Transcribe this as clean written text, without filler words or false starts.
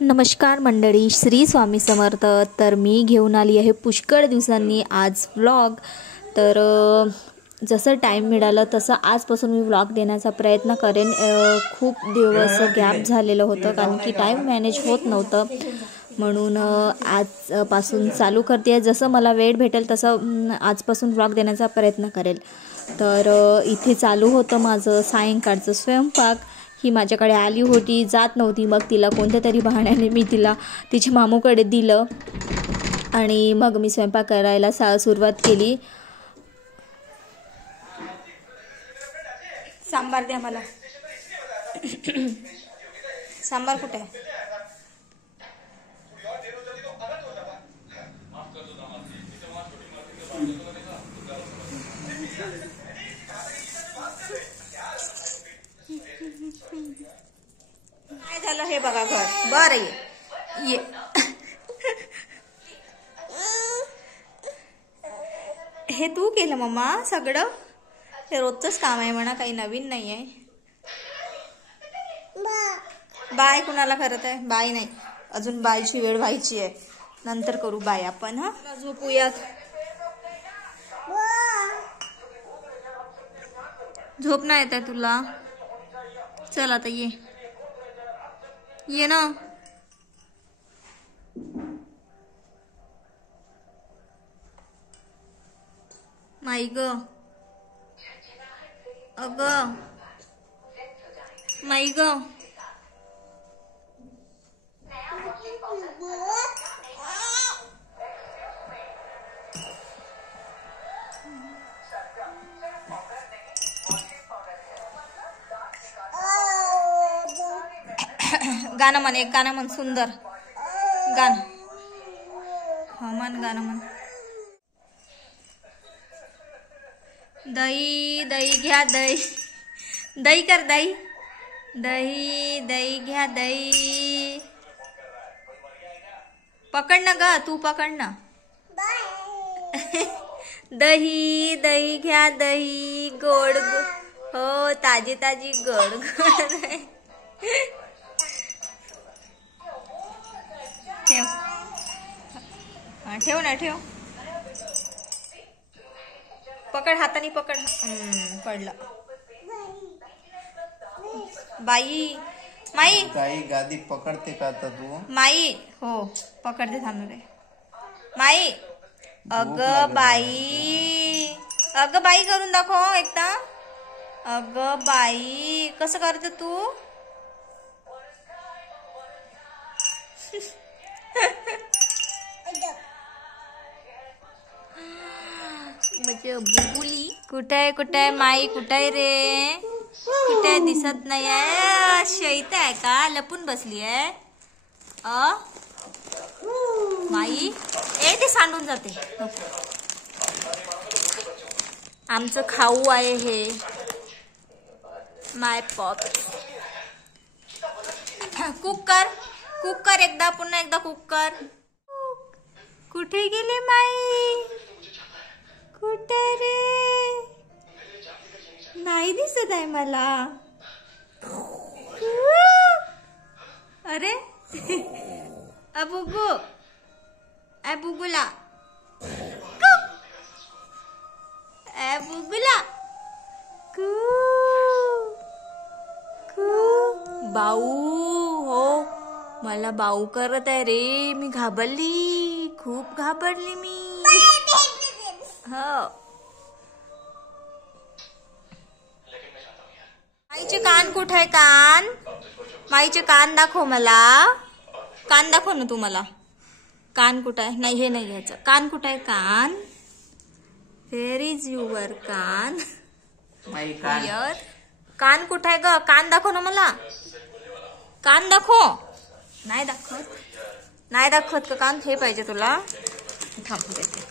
नमस्कार मंडळी, श्री स्वामी समर्थ। तर मी घेऊन आली आहे पुष्कळ दिवसांनी आज व्लॉग। तर जसं टाइम मिळालं तसं आजपासून मी व्लॉग देण्याचा प्रयत्न करेन। खूप दिवस गॅप झालेलं होतं कारण की टाइम मॅनेज होत नव्हतं, म्हणून आजपासून चालू करते। जसं मला वेळ भेटेल तसं आजपासून व्लॉग देण्याचा प्रयत्न करेल। तर इथे चालू होतं माझं सायंकाळचं स्वयंपाक। ही माझ्याकडे आली होती, जात नव्हती, मग तिला कोणत्या तरी बहाण्याने मी तिला तिच्या मामूकडे दिलं आणि मग मी स्वयंपाक करायला सुरुवात केली। सांबार द्या मला। सांबार कुठे आहे? काय झालं हे बघा घर। बरं ये हे तू केलं मम्मा सगळं? हे रोजचंच काम आहे म्हणा, काही नवीन नाही आहे। बाय कुणाला करत आहे? बाय नाही, अजून बायची वेळ व्हायची आहे, नंतर करू बाय आपण। हा झोपूयात। झोप नाही येत आहे तुला? चल आता ये ना। माई ग, अग माई ग, गाणं म्हण, एक गाणं म्हण, सुंदर गाणं। हा म्हण, गाणं म्हण। दही दही घ्या दही, दही कर दही, दही दही घ्या दही। पकड ना ग, तू पकड ना। दही दही घ्या दही, गोड हो ताजी ताजी गोड गोड। ठेव, ठेव ना, ठेव, पकड हाताने पकड। पडलं। बाई माई, काही गादी पकडते का आता तू? माई हो पकडते, थांब रे माई। अग बाई, अग बाई करून दाखव एकदा। अग बाई कसं करते तू? म्हणजे बुबुली कुठे आहे? कुठे आहे माई? कुठे आहे रे? कुठे आहे? दिसत नाही आहे। शैत आहे का? लपून बसली आहे माई? ते सांडून जाते। आमचं खाऊ आहे हे, माय पॉप। कुकर कुकर एकदा, पुन्हा एकदा कुकर। कुठे गेले माई? कुठे रे? नाही दिसत आहे मला। अरे अबुगू, अबुगुला, अबुगुला, बाऊ हो, मला बाऊ करत आहे रे। मी घाबरली, खूप घाबरली मी। हो, माईचे कान कुठे आहे? कान, माईचे कान दाखव मला। कान दाखव ना तू मला। कान कुठे आहे? नाही, हे नाही घ्यायचं। कान कुठे आहे? कान, वेअर इज युअर कान? कान कुठे आहे ग? कान दाखव ना मला। कान दाखव। नाही दाखवत, नाही दाखवत का कान? हे पाहिजे तुला? थांब देते।